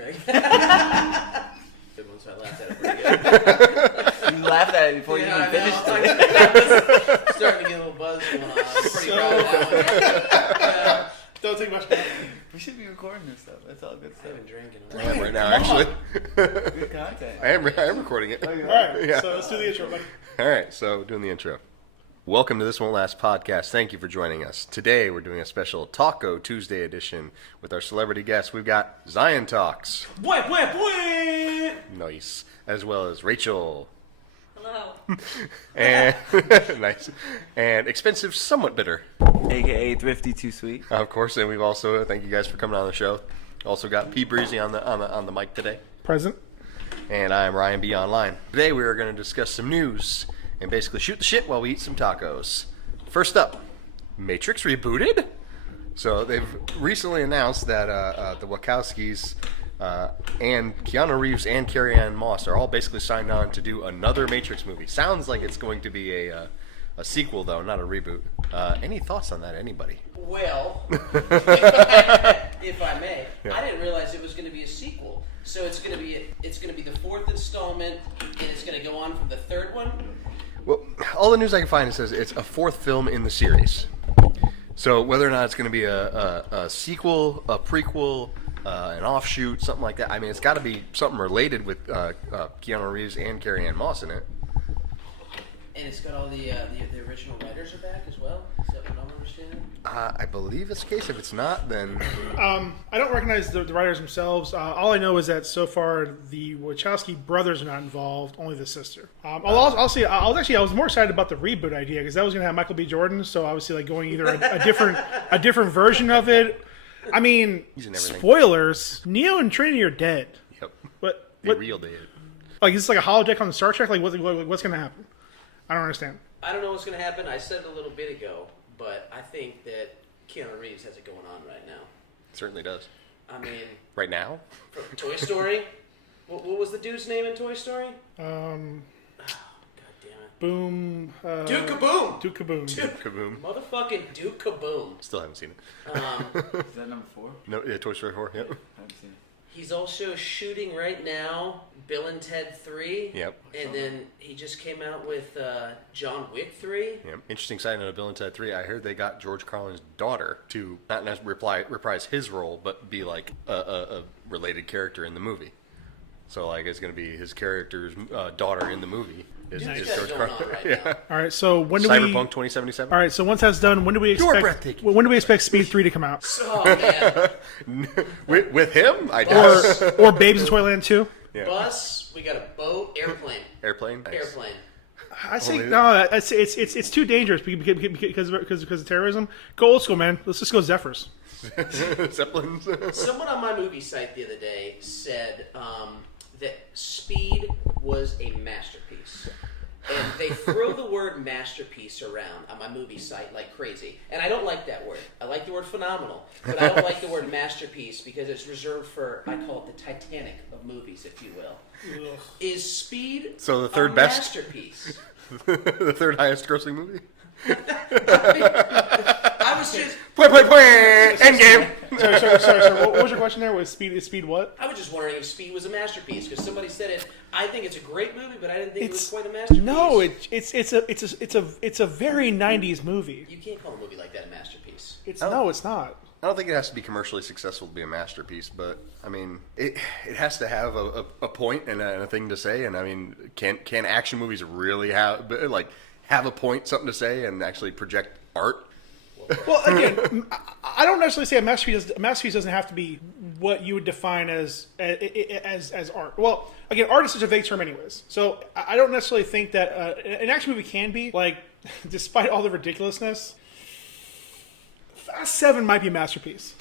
Greg. Good one, so I laughed at it pretty good. You laughed at it before you even finished it. Starting to get a little buzz going on. I'm pretty proud of that one. Don't take much time. We should be recording this stuff. That's all good I stuff. haven't drinking. I am right now, actually. Good content. I am recording it. All right, Yeah. so let's do the intro, buddy. All right, so doing the intro. Welcome to This Won't Last podcast. Thank you for joining us. Today we're doing a special Taco Tuesday edition with our celebrity guests. We've got Zion Talks. Boy, boy, boy! Nice. As well as Rachel. Hello. And nice. And Expensive Somewhat Bitter. AKA Thrifty Too Sweet. Of course, and we've also, thank you guys for coming on the show. Also got P Breezy on the mic today. Present. And I am Ryan B. Online. Today we are going to discuss some news and basically shoot the shit while we eat some tacos. First up, Matrix rebooted? So they've recently announced that the Wachowskis and Keanu Reeves and Carrie-Anne Moss are all basically signed on to do another Matrix movie. Sounds like it's going to be a sequel, though, not a reboot. Any thoughts on that, anybody? Well, if I may, Yeah. I didn't realize it was going to be a sequel. So it's going to be the fourth installment, and it's going to go on from the third one. Well, all the news I can find, it says it's a fourth film in the series. So whether or not it's going to be a sequel, a prequel, an offshoot, something like that, I mean, it's got to be something related with Keanu Reeves and Carrie-Anne Moss in it. And it's got all the original writers are back as well. Is that what I'm understanding? I believe it's the case. If it's not, then... I don't recognize the writers themselves. All I know is that so far the Wachowski brothers are not involved, only the sister. I'll say I was more excited about the reboot idea because that was going to have Michael B. Jordan. So obviously, like going either a different version of it. I mean, spoilers: Neo and Trinity are dead. Yep. What? Real dead. Like is this like a holodeck on the Star Trek? Like what's going to happen? I don't understand. I don't know what's going to happen. I said it a little bit ago, but I think that Keanu Reeves has it going on right now. Certainly does. I mean... Right now? From Toy Story? What was the dude's name in Toy Story? God damn it. Boom. Duke Kaboom! Duke Kaboom. Duke Kaboom. Motherfucking Duke Kaboom. Still haven't seen it. Is that number 4? No, yeah, Toy Story 4, yep. I haven't seen it. He's also shooting right now Bill and Ted 3. Yep. And then he just came out with John Wick 3. Yep. Interesting side note of Bill and Ted 3. I heard they got George Carlin's daughter to not necessarily reprise his role, but be like a related character in the movie. So like it's going to be his character's daughter in the movie. Is George Carlin? Right yeah. now. All right. So when do Cyberpunk 2077. All right. So once that's done, when do we You're expect? breathtaking. When do we expect Speed 3 to come out? Oh, man. with him, I guess. Or Babes in Toyland 2? Yeah. Bus, we got a boat, airplane. Airplane. Nice. Airplane. I say Only- no. It's too dangerous because of terrorism. Go old school, man. Let's just go Zephyrs. Zeppelins. Someone on my movie site the other day said that Speed was a masterpiece. And they throw the word masterpiece around on my movie site like crazy. And I don't like that word. I like the word phenomenal. But I don't like the word masterpiece because it's reserved for, I call it the Titanic of movies, if you will. Ugh. Is Speed So the third a best? masterpiece? The third highest grossing movie. I was just... Endgame. Sorry. What was your question there? Was Speed what? I was just wondering if Speed was a masterpiece because somebody said it. I think it's a great movie, but I didn't think it was quite a masterpiece. No, it's a very 90s movie. You can't call a movie like that a masterpiece. It's not. I don't think it has to be commercially successful to be a masterpiece, but I mean, it has to have a point and a thing to say. And I mean, can action movies really have a point, something to say, and actually project art? Well, again, I don't necessarily say a masterpiece doesn't have to be what you would define as art. Well, again, art is such a vague term, anyways. So I don't necessarily think that an action movie can be like, despite all the ridiculousness. Fast 7 might be a masterpiece.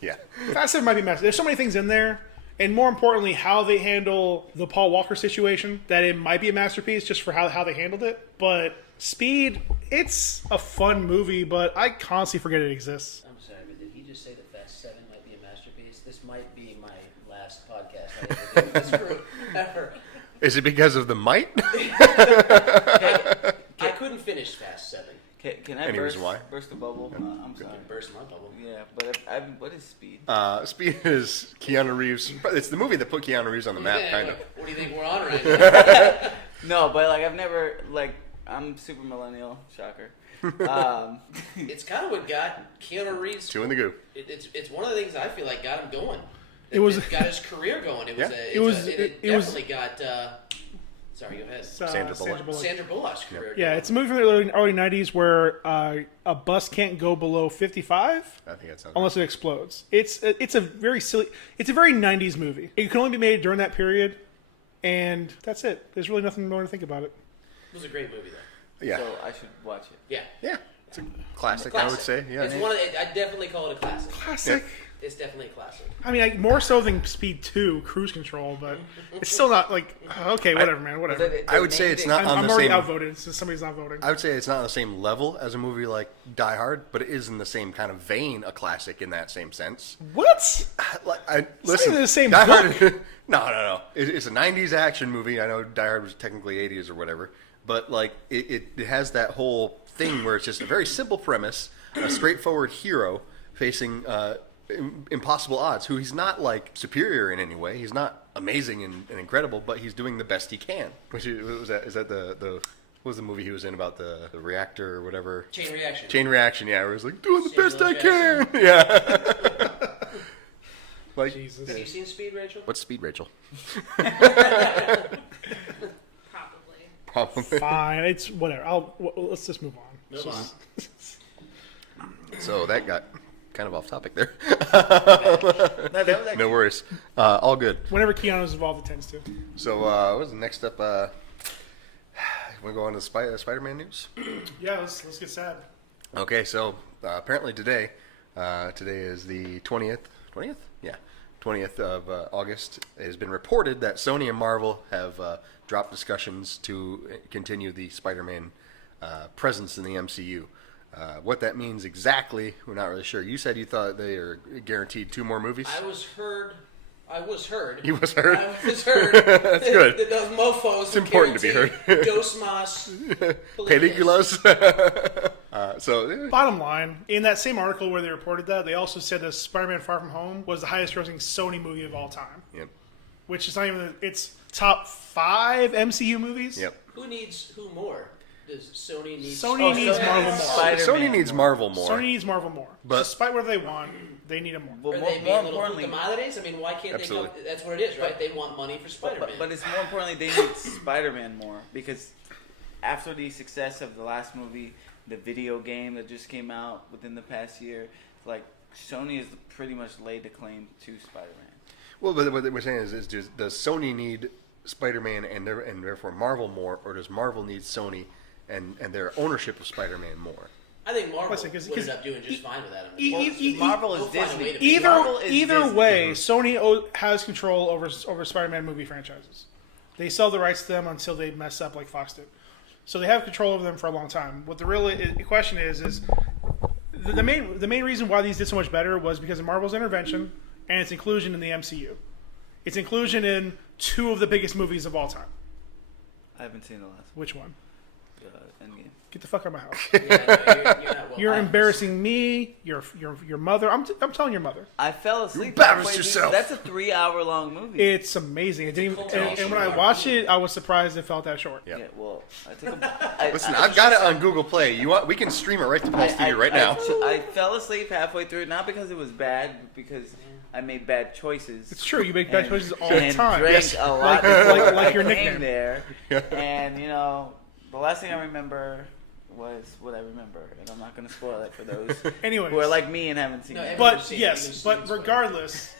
Yeah. Fast 7 might be a masterpiece. There's so many things in there, and more importantly, how they handle the Paul Walker situation, that it might be a masterpiece just for how they handled it. But Speed, it's a fun movie, but I constantly forget it exists. I'm sorry, but did he just say that Fast 7 might be a masterpiece? This might be my last podcast I ever do with this group ever. Is it because of the might? I couldn't finish Fast 7. Can I Any burst, reason why? burst the bubble? I'm sorry. Burst my bubble. Yeah, but what is Speed? Speed is Keanu Reeves. It's the movie that put Keanu Reeves on the map, kind of. What do you think we're on right now? No, but like I've never like I'm super millennial. Shocker. It's kind of what got Keanu Reeves. Two in the goo. It's one of the things I feel like got him going. It was- got his career going. It was Yeah. it it was- definitely got. Sorry, go ahead. Sandra Bullock. Sandra Bullock's career. Yeah, going. it's a movie from the early 90s where a bus can't go below 55 I think that sounds unless it explodes. It's a very silly. It's a very 90s movie. It can only be made during that period, and that's it. There's really nothing more to think about it. It was a great movie though. Yeah. So I should watch it. Yeah. Yeah. It's a classic, I would say. Yeah. It's one. I'd definitely call it a classic. Classic. It's definitely a classic. I mean, like, more so than Speed 2, Cruise Control, but it's still not like okay, whatever, man, whatever. I would say it's not on I'm the already same. outvoted since somebody's not voting. I would say it's not on the same level as a movie like Die Hard, but it is in the same kind of vein, a classic in that same sense. What? Listen, even the same Die book. Hard, no. It's a '90s action movie. I know Die Hard was technically '80s or whatever, but like it has that whole thing where it's just a very simple premise, a straightforward hero facing impossible odds. Who he's not like superior in any way. He's not amazing and incredible, but he's doing the best he can. Which is that? Is that the what was the movie he was in about the reactor or whatever? Chain Reaction. Chain Reaction, yeah, where he's like doing the Samuel best I Jackson. can. Yeah. Like, Jesus. Have you seen Speed, Rachel? what's Speed, Rachel? Probably. Probably. Fine, it's whatever. Let's just move on. Move on. So that got kind of off topic there. No, that was actually, No worries. All good. Whenever Keanu's involved, it tends to. So what was the next up? Want to go on to Spider-Man news? Yeah, let's get sad. Okay, so apparently today is the 20th. 20th? Yeah. 20th of August. It has been reported that Sony and Marvel have dropped discussions to continue the Spider-Man presence in the MCU. What that means exactly, we're not really sure. You said you thought they are guaranteed 2 more movies? I was heard. You was heard? I was heard. That's good. That those mofos. It's important to be heard. Dos mas. Películas. So, Bottom line, in that same article where they reported that, they also said that Spider-Man Far From Home was the highest-grossing Sony movie of all time, yep. which is not even it's top 5 MCU movies. Yep. Who needs who more? Does Sony need? Sony needs Sony Marvel needs more. Spider-Man Sony needs Marvel more. Sony needs Marvel more. But- Despite what they want, they need them more. well, Are more, they being more little importantly, puta-madres? I mean, why can't Absolutely. they come? That's what it is, right? They want money for Spider-Man. but it's more importantly they need Spider-Man more because after the success of the last movie, the video game that just came out within the past year, like Sony has pretty much laid the claim to Spider-Man. Well, but what we're saying is does Sony need Spider-Man and therefore Marvel more, or does Marvel need Sony and their ownership of Spider-Man more? I think Marvel Listen, 'cause- would end up doing just fine with that. Marvel They'll is find a way Disney. to make Marvel is Either Disney. way, Sony has control over Spider-Man movie franchises. They sell the rights to them until they mess up like Fox did. So they have control over them for a long time. What the real question is the main reason why these did so much better was because of Marvel's intervention and its inclusion in the MCU. Its inclusion in 2 of the biggest movies of all time. I haven't seen the last Which one? Endgame. Get the fuck out of my house. Yeah, no, you're not well You're balanced. embarrassing me. Your mother. I'm telling your mother. I fell asleep. embarrassed halfway through. yourself. That's a 3-hour-long movie. It's amazing. It didn't even, culmination and when I of watched it, I was surprised it felt that short. Yeah. Yeah, well, I took a. Listen, I've got it on Google Play. You want? We can stream it right to Paul's TV right now. I fell asleep halfway through, not because it was bad, but because I made bad choices. It's true. You make bad And- choices all the and time. Drank Yes. a lot Like- before like I your came nickname. there, and the last thing I remember was what I remember, and I'm not going to spoil it for those Anyways. who are like me and haven't seen No, it. everyone- But seen it. yes, You've but seen it. regardless,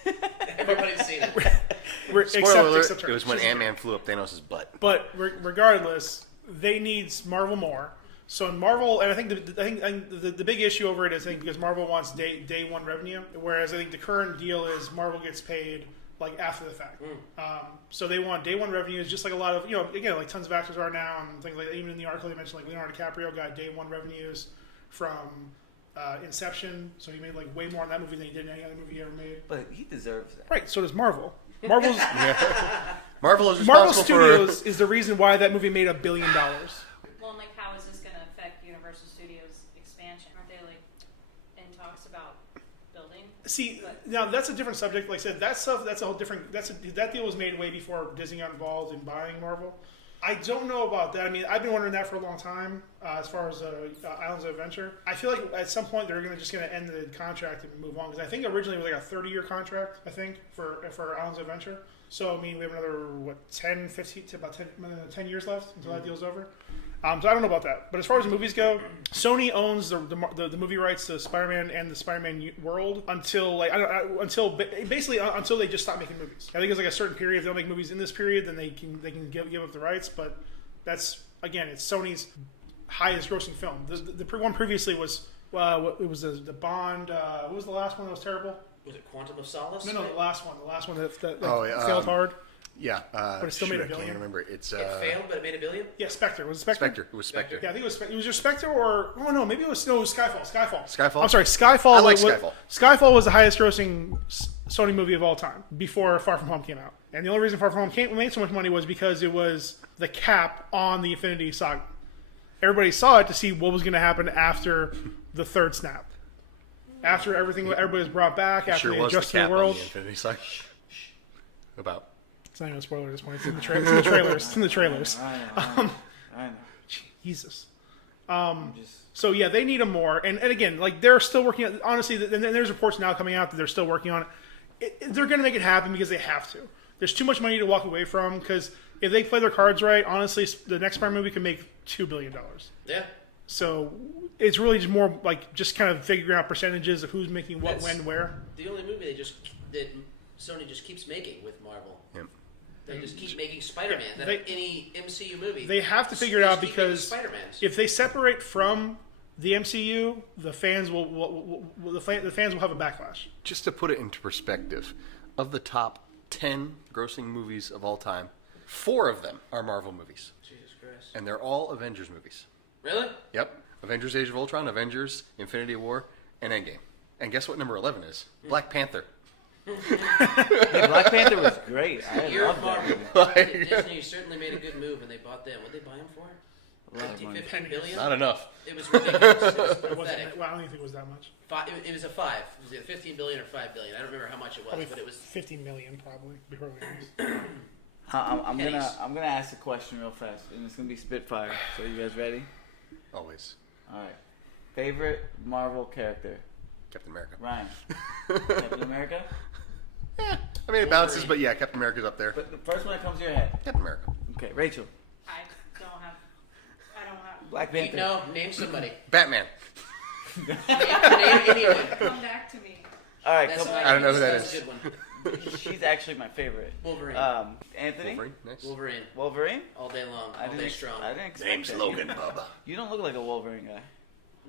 Everybody's seen it. Spoiler alert! except her. It was when She's- Ant-Man flew up Thanos' butt. But regardless, they need Marvel more. So in Marvel, and I think the big issue over it is because Marvel wants day one revenue, whereas I think the current deal is Marvel gets paid like after the fact. So they want day one revenues, just like a lot of again like tons of actors are now, and things like that. Even in the article they mentioned, like Leonardo DiCaprio got day one revenues from Inception, so he made like way more on that movie than he did in any other movie he ever made. But he deserves that. Right. So does Marvel. Marvel Marvel is responsible Studios is the reason why that movie made $1 billion. Well, and like, how is this going to affect Universal Studios See, now that's a different subject. Like I said, that stuff, that's a whole different. That deal was made way before Disney got involved in buying Marvel. I don't know about that. I mean, I've been wondering that for a long time. As far as Islands of Adventure, I feel like at some point they're just going to end the contract and move on, because I think originally it was like a 30-year contract. I think for Islands of Adventure. So I mean, we have another 10, 15 to about 10 years left until that deal's over. So I don't know about that. But as far as the movies go, Sony owns the movie rights to Spider-Man and the Spider-Man world until until they just stop making movies. I think it's like a certain period. If they'll make movies in this period, then they can give up the rights. But that's, again, it's Sony's highest grossing film. The one previously was it was the Bond. What was the last one that was terrible? Was it Quantum of Solace? No, the last one. The last one that yeah, failed hard. Yeah, but it still made a I billion. can't remember. It's It failed, but it made $1 billion. Yeah, Spectre. Was it Spectre? Spectre. It was Spectre. Yeah, I think it was. It was either Spectre or maybe it was Skyfall. Skyfall? I'm sorry, Skyfall. I like Skyfall. Skyfall was the highest-grossing Sony movie of all time before Far From Home came out, and the only reason Far From Home made so much money was because it was the cap on the Infinity Saga. Everybody saw it to see what was going to happen after the third snap, after everybody was brought back, after Sure they was the adjusted cap the on world. the Infinity Saga. About. It's not even a spoiler at this point. It's in the trailers. It's in the trailers. I know. Jesus. Just So yeah, they need them more. And again, like they're still working on. Honestly, and there's reports now coming out that they're still working on it. They're going to make it happen because they have to. There's too much money to walk away from, because if they play their cards right, honestly, the next Spider movie can make $2 billion. Yeah. So it's really just more like just kind of figuring out percentages of who's making what, when, where. The only movie that Sony just keeps making with Marvel. Yep. They just keep making Spider-Man. Yeah, Any MCU movie. They have to figure it out, just keep making because Spider-Mans. if they separate from the MCU, the fans will have a backlash. Just to put it into perspective, of the top 10 grossing movies of all time, 4 of them are Marvel movies. Jesus Christ. And they're all Avengers movies. Really? Yep. Avengers Age of Ultron, Avengers, Infinity War, and Endgame. And guess what number 11 is? Black Panther. Hey, Black Panther was great. I Year love of that Marvel. movie. Disney certainly made a good move when they bought them. What did they buy them for? A lot of money. 15 billion? Not enough. It was ridiculous. It was It pathetic. wasn't. Well, I don't even think it was that much. It was a 5. It was either 15 billion or 5 billion. I don't remember how much it was, Probably but it was. 50 million, probably. Before we lose. I'm Pennies. gonna ask a question real fast, and it's gonna be Spitfire. So you guys ready? Always. All right. Favorite Marvel character? Captain America. Ryan. Captain America. Yeah. I mean, it bounces, but yeah, Captain America's up there. But the first one that comes to your head. Captain America. Okay, Rachel. I don't have. Black Panther. No, name somebody. Batman. name anyone. Come back to me. All right, That's come not- I don't know who that that's is. a good one. She's actually my favorite. Wolverine. Anthony. Wolverine. Nice. Wolverine. Wolverine? All day long. I All day strong. I didn't expect Name's that. Logan, Bubba. You don't look like a Wolverine guy.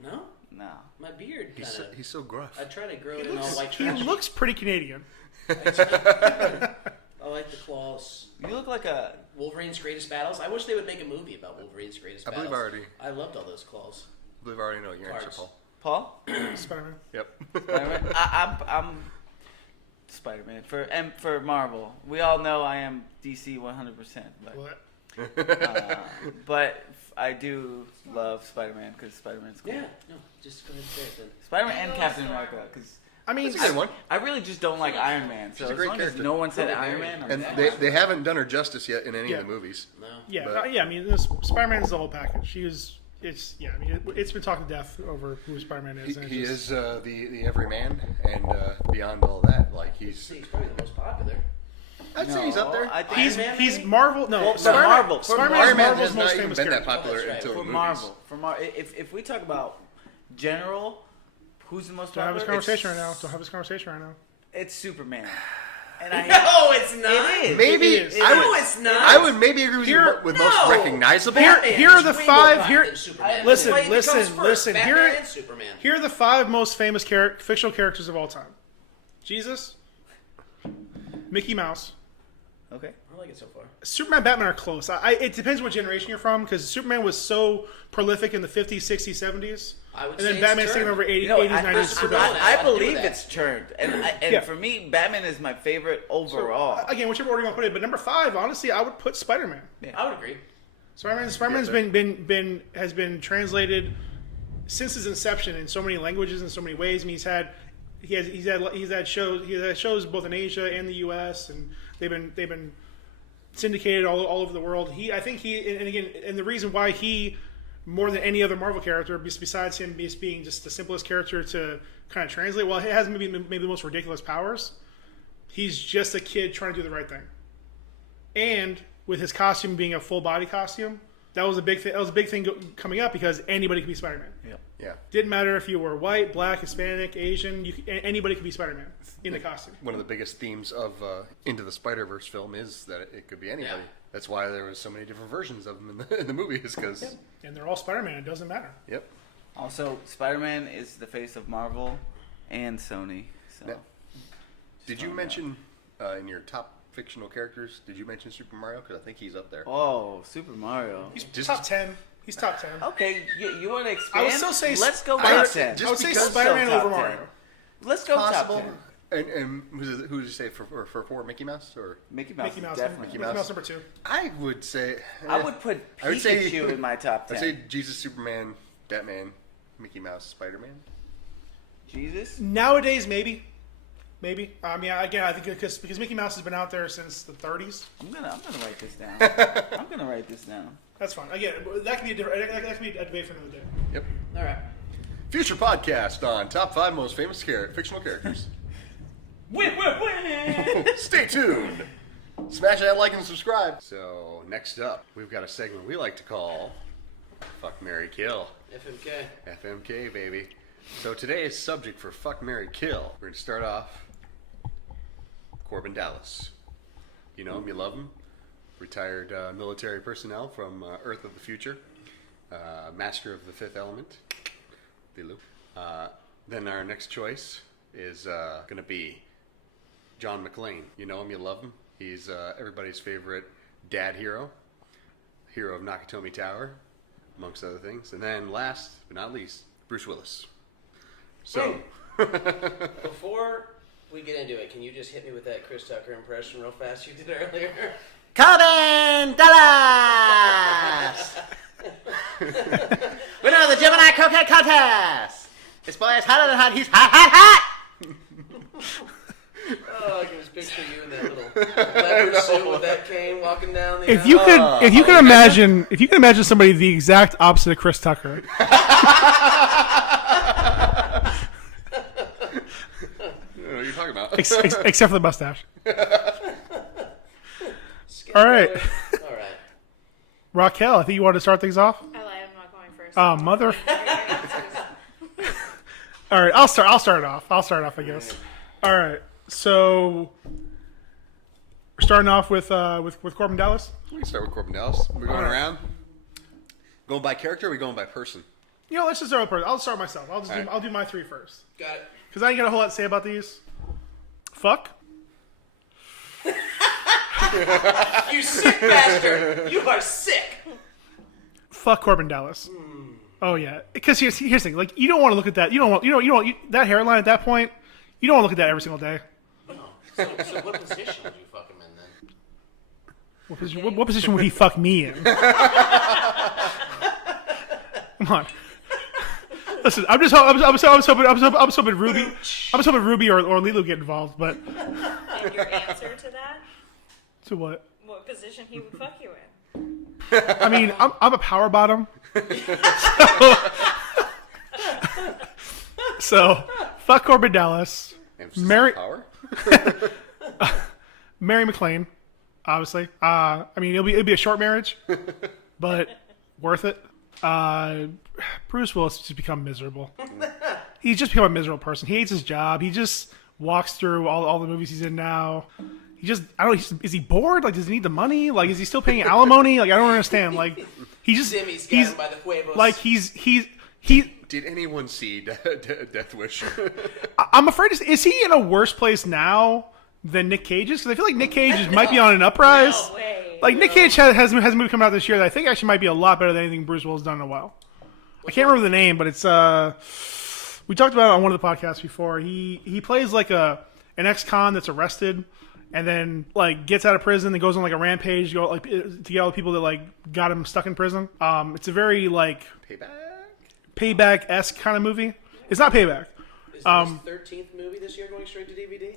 No? No. My beard kind of. He's so gruff. I try to grow it in all white He trash. looks pretty Canadian. I like the claws. You look like a. Wolverine's Greatest Battles. I wish they would make a movie about Wolverine's Greatest I Battles. believe already. I loved all those claws. I believe I already know what your answer, Parts. Paul. Paul? Spider-Man. Yep. Spider-Man? I'm Spider-Man. For Marvel. We all know I am DC 100%. But, What? but I do love Spider-Man because Spider-Man's cool. Yeah. No, just go ahead and say it then. Spider-Man I and love Captain Storm. America because. I mean, That's a good one. I really just don't like Iron Man, so She's a as great long character. as no one said Oh, Iron very. Man, I'm And down. they haven't done her justice yet in any Yeah. of the movies. No. yeah, But- I mean, Spider-Man is the whole package. I mean, it's been talked to death over who Spider-Man is. and He it's just- is the everyman, and beyond all that, like He's probably the most popular. I'd say he's up there. I think He's Iron Man, he's maybe? Marvel. No, Well, for Spider-Man, Marvel. For Spider-Man Iron is Man Marvel's has most not even famous been that character. popular Oh, that's right. until for the movies. Marvel. If we talk about general, who's the most Don't have popular? this conversation right now. Don't have this conversation right now. It's Superman. And I No, it's not. It is. Maybe It is. I No, would. it's not. I would maybe agree with Here- you with No. most recognizable. Batman Here are is the way five- more here- popular than Superman. Listen, That's why he comes listen, first. listen. Batman Here- and Superman. Here are the 5 most famous fictional characters of all time: Jesus, Mickey Mouse, Okay. I like it so far. Superman, and Batman are close. It depends what generation you're from, because Superman was so prolific in the 50s, 60s, 70s. I would And say then it's Batman's turned. taken over 80s, You know, 80s, 90s. I- Superman. I- I I'll do believe that. it's turned, and Yeah. for me, Batman is my favorite overall. Again, whichever order you want to put it. But number 5, honestly, I would put Spider-Man. I would agree. Spider-Man's has been translated since his inception in so many languages and so many ways. I mean, he's had he's had shows both in Asia and the U.S. and they've been syndicated all over the world. And the reason why he, more than any other Marvel character, besides him being just the simplest character to kind of translate, well, he has maybe the most ridiculous powers. He's just a kid trying to do the right thing, and with his costume being a full body costume, that was a big thing. That was a big thing coming up because anybody could be Spider-Man. Yeah. Didn't matter if you were white, black, Hispanic, Asian. Anybody could be Spider-Man in the costume. One of the biggest themes of Into the Spider-Verse film is that it could be anybody. Yeah. That's why there was so many different versions of them in the movies, because... And they're all Spider-Man. It doesn't matter. Yep. Also, Spider-Man is the face of Marvel and Sony. So. Yeah. Did you mention in your top fictional characters, did you mention Super Mario? Because I think he's up there. Oh, Super Mario. He's top 10. He's top 10. Okay, you want to expand? I would still say Let's go I would- top 10. I would say because- Spider-Man Top over 10. Mario. Let's go Possible. top 10. And who did you say for 4? Mickey Mouse? Or Mickey Mouse. Mickey Mouse. Definitely. Mickey Mouse number 2. I would say... I would put I would say- Pikachu in my top 10. I'd say Jesus, Superman, Batman, Mickey Mouse, Spider-Man. Jesus? Nowadays, maybe. Yeah, again, I think because Mickey Mouse has been out there since the 30s. I'm gonna write this down. I'm gonna write this down. That's fine. Again, that can be that can be a debate for another day. Yep. All right. Future podcast on top 5 most famous fictional characters. Win. Stay tuned. Smash that like and subscribe. So next up, we've got a segment we like to call Fuck, Marry, Kill. FMK. FMK, baby. So today's subject for Fuck, Marry, Kill, we're going to start off Corbin Dallas. You know him, you love him. Retired military personnel from Earth of the Future. Master of the Fifth Element. Dilu. Then our next choice is going to be John McClane. You know him, you love him. He's everybody's favorite dad hero. Hero of Nakatomi Tower, amongst other things. And then last but not least, Bruce Willis. So, Before we get into it, can you just hit me with that Chris Tucker impression real fast you did earlier? Corbin Dallas! Winner of the Gemini Croquet Contest! This boy is hotter than hot. He's hot! Oh, I can just picture you in that little leather suit with that cane walking down the If you aisle. could, if you can imagine somebody the exact opposite of Chris Tucker. What are you talking about? Except for the mustache. All right, All right. Raquel, I think you wanted to start things off. I lied. I'm not going first. Oh, mother. All right, I'll start it off. I guess. All right, so we're starting off with Corbin Dallas. We can start with Corbin Dallas. We're going around. Going by character or are we going by person? You know, let's just start with person. I'll start myself. All right. I'll do my 3 first Got it. because I ain't got a whole lot to say about these. Fuck. You sick bastard! You are sick! Fuck Corbin Dallas. Oh yeah, because here's the thing. Like, you don't want to look at that. You don't want that hairline at that point. You don't want to look at that every single day. No. So what position would you fuck him in then? What position would he fuck me in? Come on. Listen, I was hoping Ruby or Lilo get involved, but And your answer to that? to what? What position he would fuck you in? I mean, I'm a power bottom. So fuck Corbin Dallas. Emphasis Mary- on power? Mary McLean, obviously. I mean, it'll be a short marriage, but worth it. Bruce Willis has just become miserable. He's just become a miserable person. He hates his job. He just walks through all the movies he's in now. I don't know, is he bored? Like, does he need the money? Like, is he still paying alimony? Like, I don't understand. Like, he's Jimmy's got him by the huevos. like, he's Did anyone see Death Wish? I'm afraid, is he in a worse place now than Nick Cage is? Because I feel like Nick Cage might be on an uprise. No way. Like, Nick Cage has a movie coming out this year that I think actually might be a lot better than anything Bruce Willis has done in a while. I can't remember the name, but it's we talked about it on one of the podcasts before. He plays like an ex-con that's arrested and then like gets out of prison and goes on like a rampage to get all the people that like got him stuck in prison. It's a very like Payback? Payback-esque kind of movie. It's not Payback. Is this 13th movie this year going straight to DVD?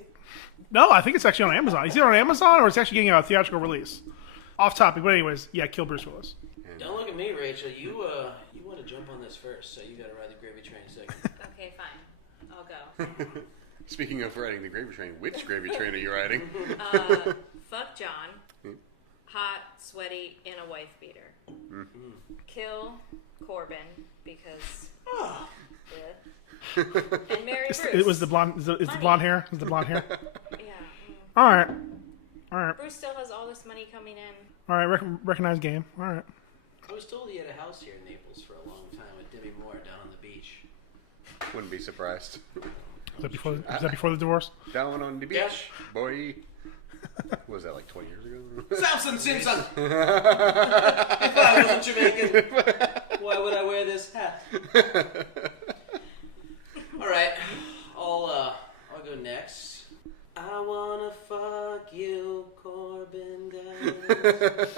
No, I think it's actually on Amazon. Is it on Amazon or it's actually getting a theatrical release? Off topic, but anyways, yeah, kill Bruce Willis. Don't look at me, Rachel. You want to jump on this first, so you got to ride the gravy train second. Okay, fine. I'll go. Speaking of riding the gravy train, which gravy train are you riding? Fuck John. Hot, sweaty, in a wife beater. Kill Corbin because. And marry Bruce. It was the blonde. Is the blonde hair? Is the blonde hair? Yeah. All right. Bruce still has all this money coming in. All right. Recognize game. All right. I was told he had a house here in Naples for a long time with Demi Moore down on the beach. Wouldn't be surprised. Was that before the divorce? Down on the beach, Yes. boy. What was that, like 20 years ago? Samson Simpson! If I wasn't Jamaican, why would I wear this hat? Alright, I'll go next. I wanna fuck you, Corbin Dallas.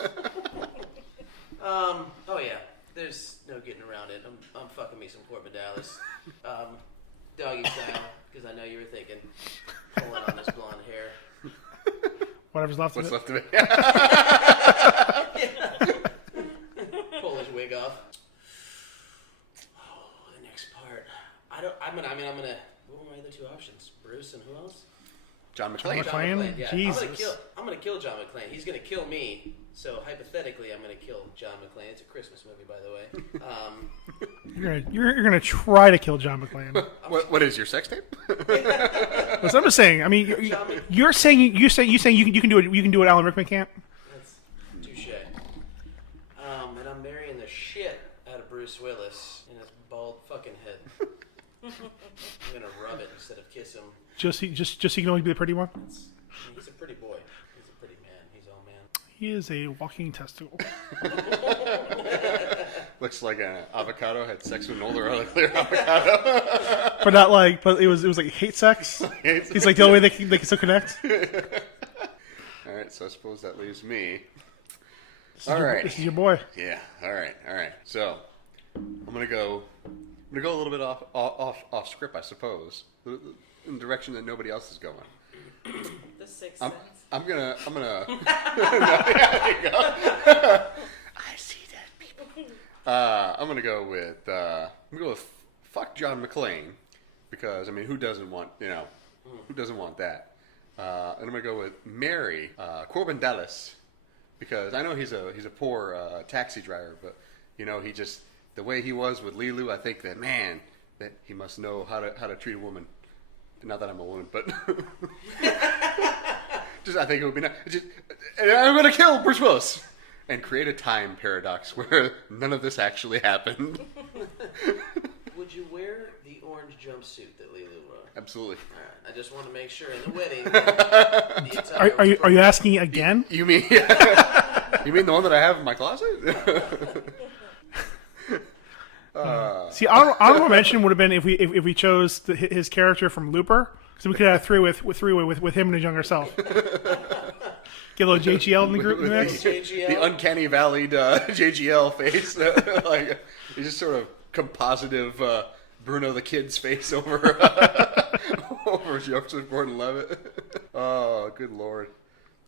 Oh yeah, there's no getting around it. I'm fucking me some Corbin Dallas. Doggy style, because I know you were thinking, pulling on this blonde hair. Whatever's left What's of it. left of it? Pull his wig off. Oh, the next part. I'm gonna. What were my other two options? Bruce and who else? John McClane. John McClane? Yeah. Jesus. I'm gonna kill John McClane. He's gonna kill me. So hypothetically, I'm gonna kill John McClane. It's a Christmas movie, by the way. You're gonna try to kill John McClane. What is your sex tape? That's what I'm saying. I mean, you're saying you can do it. You can do what Alan Rickman can't. That's touche. And I'm marrying the shit out of Bruce Willis in his bald fucking head. I'm gonna rub it instead of kiss him. Just so you can always be the pretty one. He's a pretty boy. He's a pretty man. He's all man. He is a walking testicle. Looks like an avocado had sex with an older clear avocado. But not like. But it was like hate sex. He's like the only way they can still connect. All right, so I suppose that leaves me. This is your boy. Yeah. All right. So I'm gonna go a little bit off script, I suppose, in the direction that nobody else is going. The Sixth Sense. I'm gonna. No, there you go. I see that, people. I'm gonna go with fuck John McClane, because I mean, who doesn't want that? And I'm gonna go with marry Corbin Dallas, because I know he's a poor taxi driver, but you know, he just, the way he was with Lilu, I think that he must know how to treat a woman. Not that I'm a woman, but I think it would be nice. And I'm gonna kill Bruce Willis and create a time paradox where none of this actually happened. Would you wear the orange jumpsuit that Lilu wore? Absolutely. All right. I just want to make sure in the wedding. Are you asking again? You mean the one that I have in my closet? See, honorable mention would have been if we chose his character from Looper, so we could have three-way with him and his younger self. Get a little JGL in the group mix. The uncanny valleyed JGL face, like he's just sort of compositive Bruno the Kid's face over Joseph Gordon-Levitt. Oh, good lord!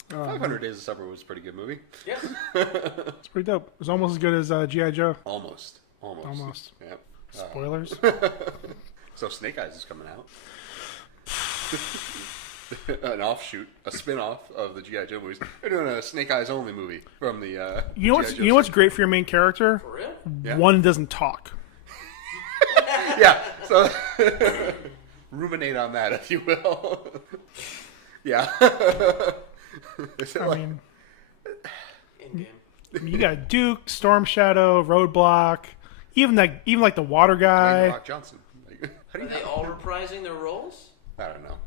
500 Days of Summer was a pretty good movie. Yeah. It's pretty dope. It was almost as good as G.I. Joe. Almost. Yep. Spoilers. So Snake Eyes is coming out. An offshoot, a spin-off of the G.I. Joe movies. They're doing a Snake Eyes only movie from the. You know what's great for your main character? For real? Yeah. One doesn't talk. Yeah. So ruminate on that, if you will. Yeah. I mean, In game. you got Duke, Storm Shadow, Roadblock, even like the water guy. Rock Johnson. Like, how do Are you they all reprising their roles? I don't know.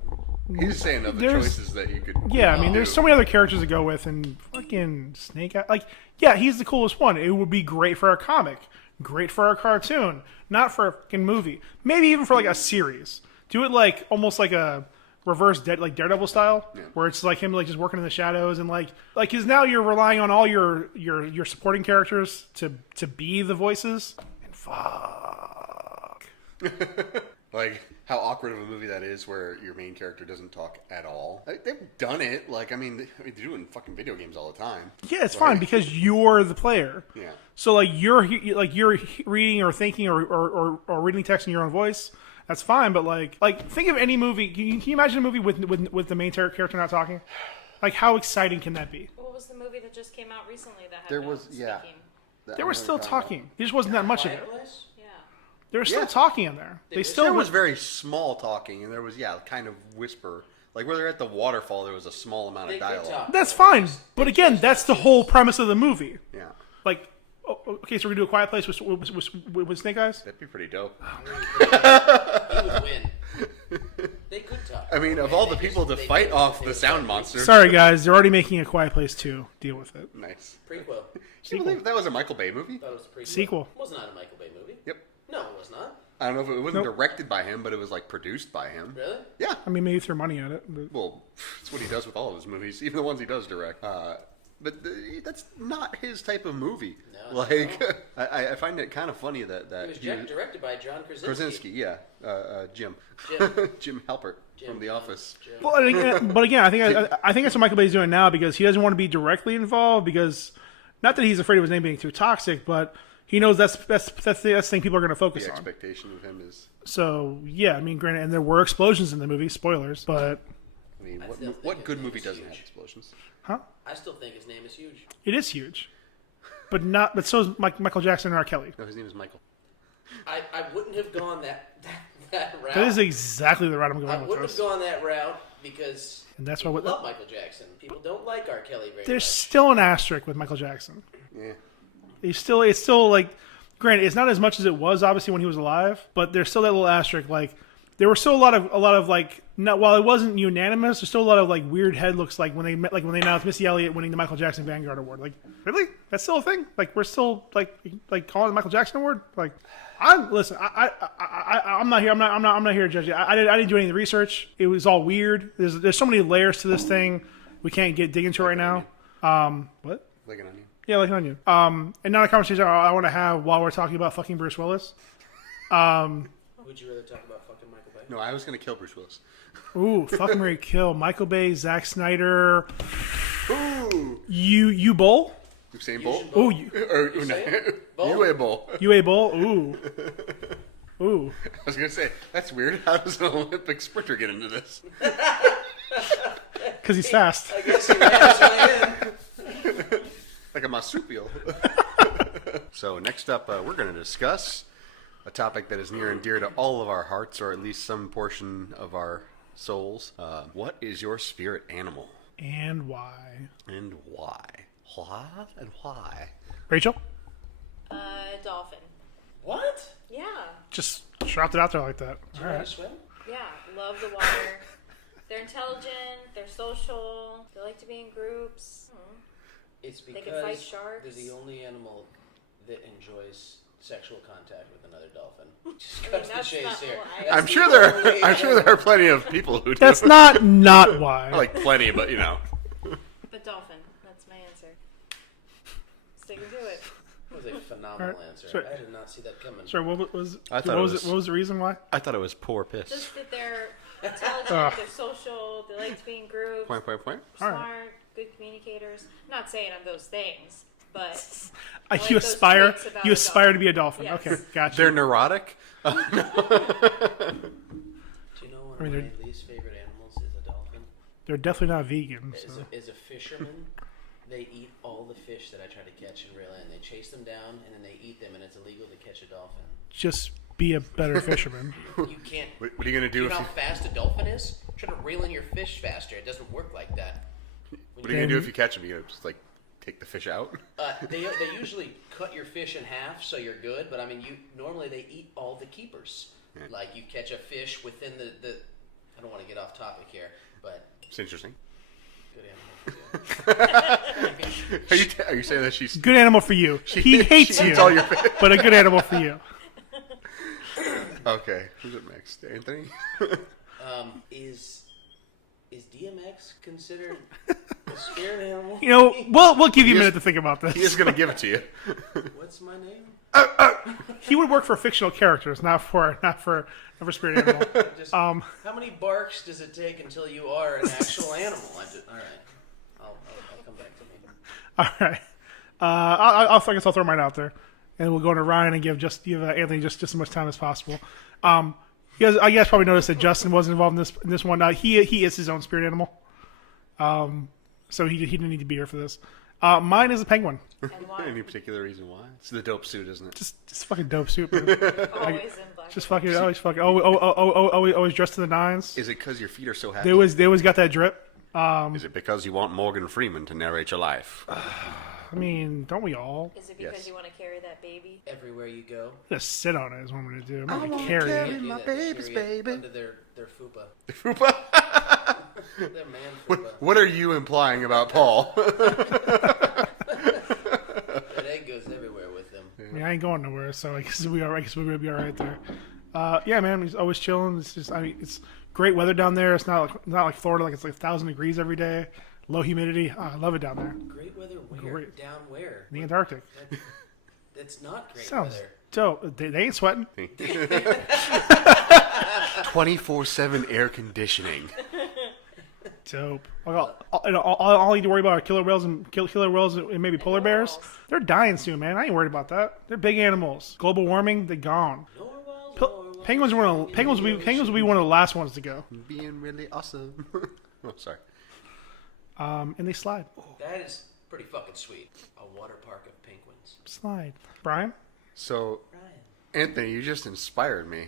He's just saying of the There's- choices that you could. Yeah, I mean, there's do. so many other characters to go with, and fucking Snake Eye. Like, yeah, he's the coolest one. It would be great for a comic, great for a cartoon, not for a fucking movie. Maybe even for like a series. Do it like almost like a reverse Daredevil style, where it's like him like just working in the shadows and like because now you're relying on all your supporting characters to be the voices. And fuck. Like how awkward of a movie that is, where your main character doesn't talk at all. They've done it. Like I mean, they do it in fucking video games all the time. Yeah, it's fine because you're the player. Yeah. So you're reading or thinking or reading text in your own voice. That's fine, but like think of any movie. Can you imagine a movie with the main character not talking? Like how exciting can that be? What was the movie that just came out recently that had There no was speaking? yeah. They were still talking. There just wasn't that much of Quiet it. Place? Yeah. They were still Yeah. talking in there. They still There was very small talking, and there was kind of whisper. Like where they're at the waterfall, there was a small amount They of could dialogue. talk. That's fine, but again, that's the whole premise of the movie. Yeah, Like, okay, so we're gonna do a Quiet Place with Snake Eyes. that'd be pretty dope. He would win. They could talk. I mean, of all the people to fight off the sound monster. Sorry, guys, they're already making a Quiet Place 2. Deal with it. Nice. Prequel. Can you believe that was a Michael Bay movie? That was a prequel. Sequel. It was not a Michael Bay movie. Yep. No, it was not. I don't know if it wasn't Nope. directed by him, but it was like produced by him. Really? Yeah. I mean, maybe throw money at it. But Well, that's what he does with all of his movies, even the ones he does direct. But that's not his type of movie. No, Like, I find it kind of funny that It was directed by John Krasinski. Krasinski, yeah, Jim, Jim. Jim Halpert from The Office. Jim. well, but again, I think that's what Michael Bay's doing now because he doesn't want to be directly involved because not that he's afraid of his name being too toxic, but he knows that's the thing people are going to focus The on. expectation of him is, So yeah, I mean, granted, and there were explosions in the movie. Spoilers, but I mean, I still think what his good name movie is doesn't huge. have explosions? huh? I still think his name is huge. It is huge, but not. But so is Michael Jackson and R. Kelly. No, his name is Michael. I wouldn't have gone that route. That is exactly the route I'm I going with wouldn't this. have gone that route because And that's people why love Michael Jackson. People don't like R. Kelly very There's much. still an asterisk with Michael Jackson. Yeah. It's still like, granted, it's not as much as it was obviously when he was alive, but there's still that little asterisk. Like, there were still a lot of like, not, while it wasn't unanimous, there's still a lot of like weird head looks like when they announced Missy Elliott winning the Michael Jackson Vanguard Award. Like, really? That's still a thing? Like, we're still like calling it the Michael Jackson Award? Like, I'm not here. I'm not here to judge you. I didn't do any of the research. It was all weird. There's so many layers to this thing. We can't dig into it right now. What? Like an onion. Yeah, like an onion. And not a conversation I want to have while we're talking about fucking Bruce Willis. Would you rather talk about fucking Michael Bay? No, I was gonna kill Bruce Willis. Ooh, fuck Mary Kill. Michael Bay, Zack Snyder. Ooh, You Bowl? Usain Bolt. Ooh, Or no, Bolt? Uwe Bolt. UA Bowl? Ooh. Ooh. I was gonna say that's weird. How does an Olympic sprinter get into this? Because he's fast. I guess he ran his way in. Like a marsupial. So next up, we're going to discuss a topic that is near and dear to all of our hearts, or at least some portion of our souls. What is your spirit animal, And why? and why? What and why? Rachel? Dolphin. What? Yeah. Just dropped it out there like that. Do you All know how to right. swim? Yeah. Love the water. They're intelligent. They're social. They like to be in groups. It's They because can fight sharks. they're the only animal that enjoys sexual contact with another dolphin. Just I mean, cut to the that's chase not here. why. That's I'm the sure only I'm sure there are plenty of people who do. That's not why. like plenty, but you know. But dolphin. That's my answer. Sticking to it. That was a phenomenal Alright, answer. sorry. I did not see that coming. Sorry, what was I thought what it was was- what was the reason why? I thought it was poor piss. Just that they're intelligent, they're social, they like to be in groups, Point. All smart, right. good communicators. I'm not saying I'm those things, but Like like you those aspire traits about you a aspire to dolphin. be a dolphin. Yes. Okay, gotcha. They're neurotic. Do you know one I mean, of they're- my least favorite animals is a dolphin? They're definitely not vegan. As So. a fisherman, they eat all the fish that I try to catch in real end. They chase them down and then they eat them, and it's illegal to catch a dolphin. Just be a better fisherman. You can't. What are you gonna Do do you if know you, how fast a dolphin is? Try to reel in your fish faster. It doesn't work like that. what are you gonna do if you catch them? You gonna just like take the fish out? They usually cut your fish in half so you're good, but I mean, normally they eat all the keepers. Yeah. Like you catch a fish within the I don't want to get off topic here, but It's interesting. good animal. Are you saying that she's Good animal for you. He hates she you, eats all your fish? but a good animal for you. Okay, who's up next? Anthony. Is DMX considered a spirit animal? You know, we'll give you a minute to think about He is this. going to give it to you. What's my name? He would work for fictional characters, not for spirit animal. Just, how many barks does it take until you are an actual animal? All right. I'll come back to me. All right. I guess I'll throw mine out there, and we'll go to Ryan and give Anthony just as much time as possible. You guys probably noticed that Justin wasn't involved in this one. He is his own spirit animal, so he didn't need to be here for this. Mine is a penguin. And why? Any particular reason why? It's the dope suit, isn't it? Just fucking dope suit. Man. Always in black. Just fucking always dressed to the nines. Is it because your feet are so happy? They always got that drip. Is it because you want Morgan Freeman to narrate your life? I mean, don't we all? Is it because Yes. you want to carry that baby? Everywhere you go. Just sit on it is what I'm gonna do. I'm not I gonna wanna carry carry it. Do my that, babies, carry it baby. Under their fupa. Fupa? Their man fupa. What are you implying about Paul? That egg goes everywhere with them. I mean, I ain't going nowhere, so I guess we're gonna be all right there. Yeah, man, he's always chilling. It's just, I mean, it's great weather down there. It's not like Florida, like it's like 1,000 degrees every day, low humidity. I love it down there. Great weather where? Great. Down where? The Antarctic That's not great sounds weather. dope. They ain't sweating. 24/7 air conditioning. Dope. All I need to worry about are killer whales and maybe polar bears. Narwhals. They're dying soon, man. I ain't worried about that. They're big animals. Global warming, they're gone. Narwhals. Penguins will be one of the last ones to go. Being really awesome. Oh, sorry. And they slide. That is pretty fucking sweet. A water park of penguins. Slide. Brian? So, Ryan. Anthony, you just inspired me.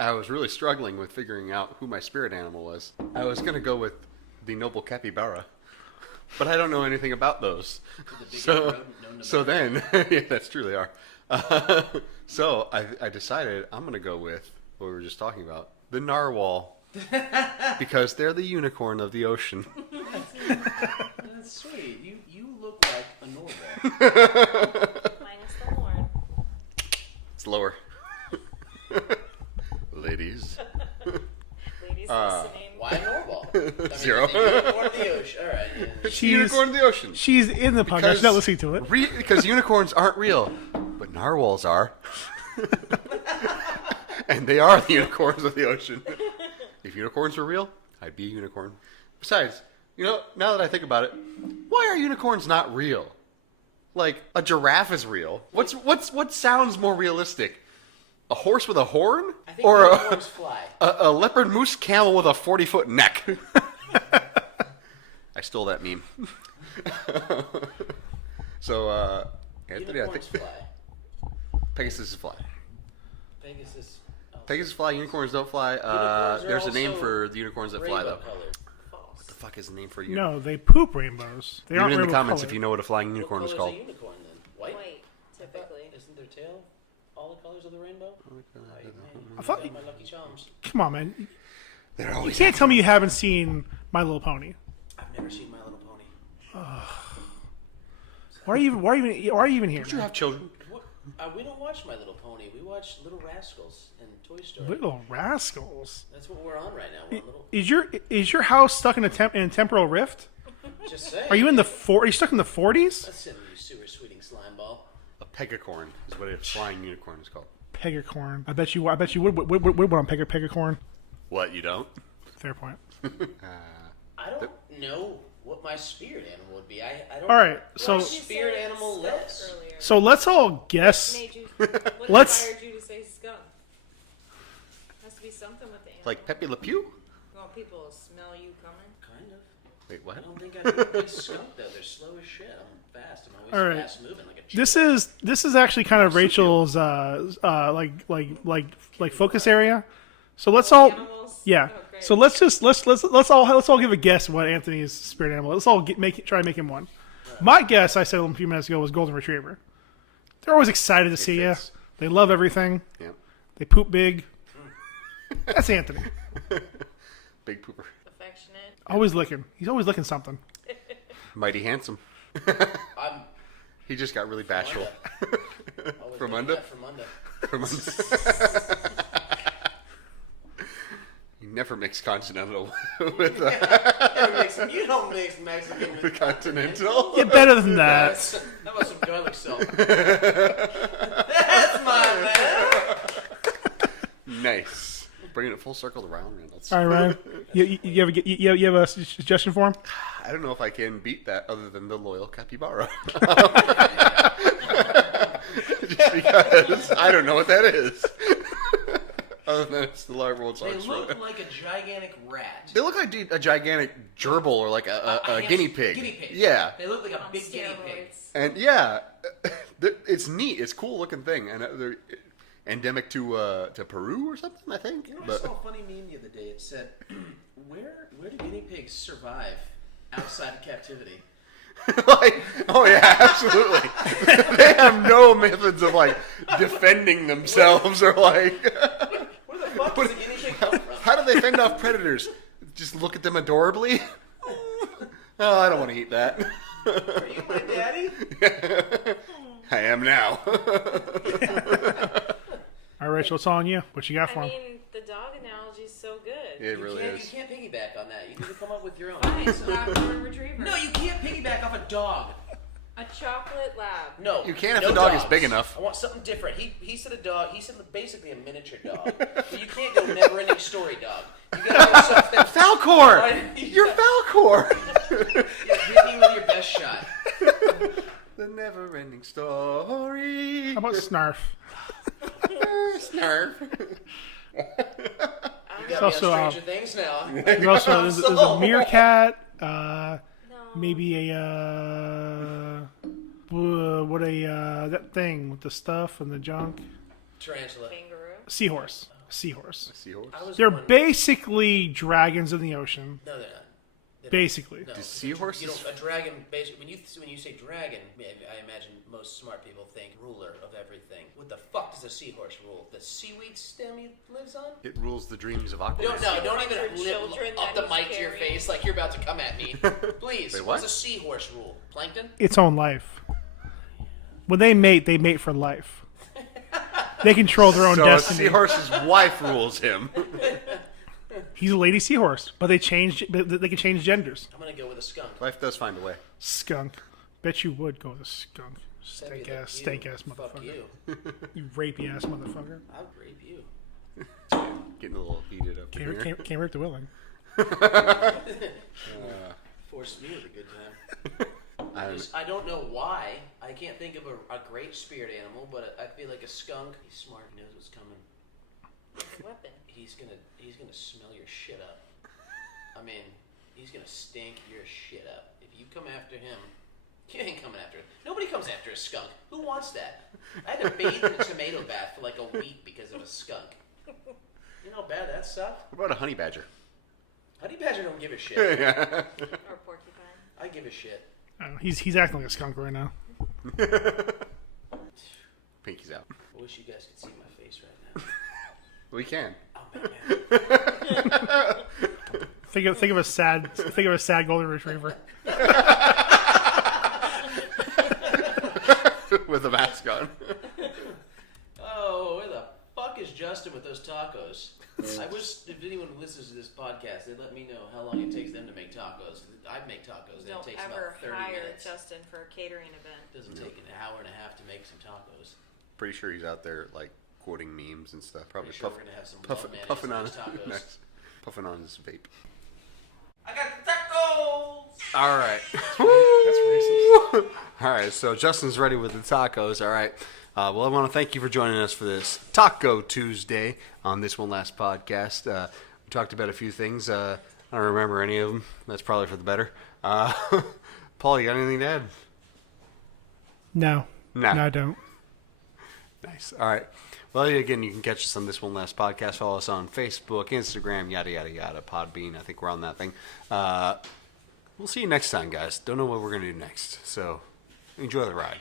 I was really struggling with figuring out who my spirit animal was. I was going to go with the noble capybara, but I don't know anything about those. The biggest So, rodent known to so man. then, yeah, that's true, they are. So I decided I'm going to go with what we were just talking about, the narwhal, because they're the unicorn of the ocean. That's sweet. You look like a narwhal. Minus the horn. It's lower. Ladies. Ladies listening. Why narwhal? I mean, Zero. The unicorn of the ocean. All right. Yeah. She's, Unicorn of the ocean. she's in the podcast. She's not listening to it. Because unicorns aren't real, but narwhals are. And they are the unicorns of the ocean. If unicorns were real, I'd be a unicorn. Besides, now that I think about it, why are unicorns not real? Like, a giraffe is real. What sounds more realistic? A horse with a horn? I think Or unicorns fly. a leopard moose camel with a 40-foot neck? I stole that meme. So, Anthony, I Unicorns think fly. Pegasus fly. Pegasus. Oh, Pegasus fly, unicorns don't fly. Unicorns are There's a name also for the unicorns that fly, rainbow though. colored. False. The fuck is the name for a unicorn? No, they poop rainbows. They Leave aren't it in the rainbow comments colored. if you know what a flying What unicorn is color's called. a unicorn then? White. White, typically. Isn't their tail all the colors of the rainbow? White, man. I thought- Got my lucky charms. Come on, man. They're You always can't tell me you haven't seen My Little Pony. I've never seen My Little Pony. Why are you even here? Don't you have children? What? We don't watch My Little Pony. We watch Little Rascals and Toy Story. Little rascals. That's what we're on right now. We're little. Is your house stuck in a temporal rift? Just saying. Are you in the Are you stuck in the 40s? Let's send you sewer sweeting slime ball. A pegacorn is what a flying unicorn is called. Pegacorn. I bet you would want pegacorn. What, you don't? Fair point. I don't know what my spirit animal would be. I don't. All right, so What spirit animal skunk lives? earlier. so let's all guess. Made you, what Let's- inspired you to say skunk? Has to be something with the animal. Like Pepe Le Pew? You want people to smell you coming? Kind of. Wait, what? I don't think I'd be a big skunk though. They're slow as shit. I'm fast. I'm always All right. fast moving like a chick. This is actually kind of Rachel's like focus area. So let's all Animals? yeah. Oh, great. So let's all give a guess what Anthony's spirit animal. Let's all try to make him one. My guess, I said a few minutes ago, was golden retriever. They're always excited to see you. fits. They love everything. Yeah. They poop big. That's Anthony. Big pooper. Affectionate. Always licking. He's always licking something. Mighty handsome. I'm He just got really bashful. always From doing under? that From under. From under. He never mix continental with You don't mix Mexican with continental. Get better than that. How about some garlic salt? That's my man. Nice. Bringing it full circle around, Reynolds. All right, Ryan. You have a suggestion for him? I don't know if I can beat that other than the loyal capybara. Just because I don't know what that is. Other than it's the large world's They largest look rodent. like a gigantic rat. They look like a gigantic gerbil or like a guinea pig. Guinea pig. Yeah. They look like a On big guinea pig. steroids. And yeah, it's neat. It's a cool looking thing, and they're endemic to Peru or something, I think. You know, I But saw a funny meme the other day. It said, "Where do guinea pigs survive outside of captivity?" like, oh yeah, absolutely. They have no methods of like defending themselves or like. Where the fuck does a guinea pig come from? How do they fend off predators? Just look at them adorably. Oh, I don't want to eat that. Are you my daddy? I am now. All right, Rachel, it's on you. What you got for I him? mean, the dog analogy is so good. It really You is. can't piggyback on that. You need to come up with your own. Fine, Labrador Retriever. No, you can't piggyback off a dog. A chocolate lab. No, You can if no the dog is dogs. big enough. I want something different. He said a dog. He said basically a miniature dog. So you can't go never-ending story dog. You gotta go something. Falcor! Right. You're Falcor! Yeah, hit me with your best shot. The never-ending story. How about Snarf? Snarf. You got also, me on Stranger Things now. There's also there's a meerkat. No. Maybe that thing with the stuff and the junk. Tarantula. Kangaroo. Seahorse. Seahorse. Seahorse. I was They're wondering- basically dragons in the ocean. No, they're not. Basically. No. Do seahorses- You know, a dragon. Basically, when you say dragon, I imagine most smart people think ruler of everything. What the fuck does a seahorse rule? The seaweed stem he lives on? It rules the dreams of Aquaman. Don't even 200 children up that the mic he's to your carrying. face like you're about to come at me. Please. Wait, What's what? a seahorse rule? Plankton? Its own life. When they mate for life. They control their own So a destiny. seahorse's wife rules him. He's a lady seahorse, but they can change genders. I'm gonna go with a skunk. Life does find a way. Skunk. Bet you would go with a skunk. That'd be Stank you. ass Fuck motherfucker. you. You rapey ass motherfucker. I'll rape you. Getting a little heated up here. Can't rape the willing. Force me with a good time. I'm- I don't know why. I can't think of a great spirit animal, but I feel like a skunk. He's smart. He knows what's coming. Weapon. He's gonna smell your shit up. I mean, he's gonna stink your shit up. If you come after him, you ain't coming after him. Nobody comes after a skunk. Who wants that? I had to bathe in a tomato bath for like a week because of a skunk. You know how bad that sucked? What about a honey badger? Honey badger don't give a shit. Yeah. Or porcupine. I give a shit. I don't know, he's acting like a skunk right now. Pinky's out. I wish you guys could see my face right now. We can. Oh man. Think of a sad golden retriever. With a mask on. Oh, where the fuck is Justin with those tacos? I wish if anyone listens to this podcast, they'd let me know how long it takes them to make tacos. I make tacos, and it Don't takes ever about 30 hire minutes. Justin for a catering event. It doesn't take an hour and a half to make some tacos. Pretty sure he's out there like quoting memes and stuff. Probably Pretty sure we're gonna have some puffing raw on mayonnaise in these tacos. nice. Puffing on his vape. I got the tacos! All right. That's racist. All right, so Justin's ready with the tacos. All right. Well, I want to thank you for joining us for this Taco Tuesday on This One Last podcast. We talked about a few things. I don't remember any of them. That's probably for the better. Paul, you got anything to add? No. No. No, I don't. Nice. All right. Well, again, you can catch us on This One Last podcast. Follow us on Facebook, Instagram, yada, yada, yada, Podbean. I think we're on that thing. We'll see you next time, guys. Don't know what we're going to do next. So enjoy the ride.